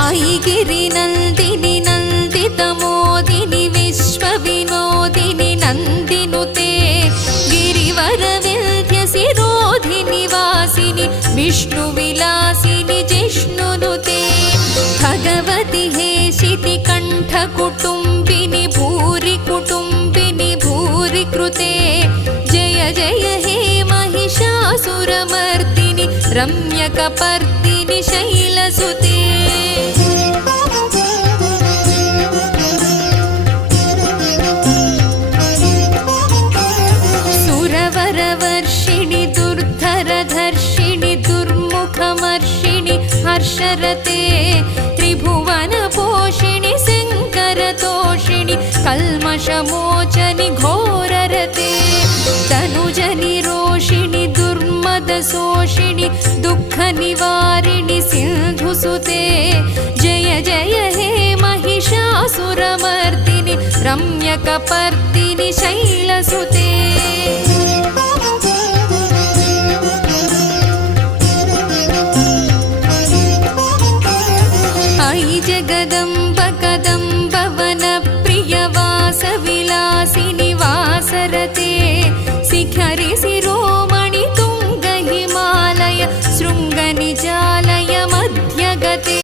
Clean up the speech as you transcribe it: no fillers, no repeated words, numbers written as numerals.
ऐगिरिनन्दिनि नन्दितमोदिनि विश्वविनोदिनि नन्दिनुते गिरिवरविन्ध्यसिरोधिनि वासिनि विष्णुविलासिनि जिष्णुनुते भगवति हेशिति कण्ठकुटुम्बिनि भूरि कुटुम्बिनि भूरि कृते जय जय हे महिषासुरमर्दिनि रम्यकपर्दिनि शैलसुते सुरवरवर्षिणि दुर्धरधर्षिणि दुर्मुखमर्षिणि हर्षरते त्रिभुवनपोषिणि शङ्करतोषिणि कल्मषमोचनि घोररते तनुजनि रोषिणि दुर्मदशोषिणि दुःखनिवारिणि सिन्धुसुते जय जय हे महिषासुरमर्दिनि रम्यकपर्दिनि शैलसुते ऐ जगदम्ब कदम्ब वनप्रियवासविलासिनि वासरते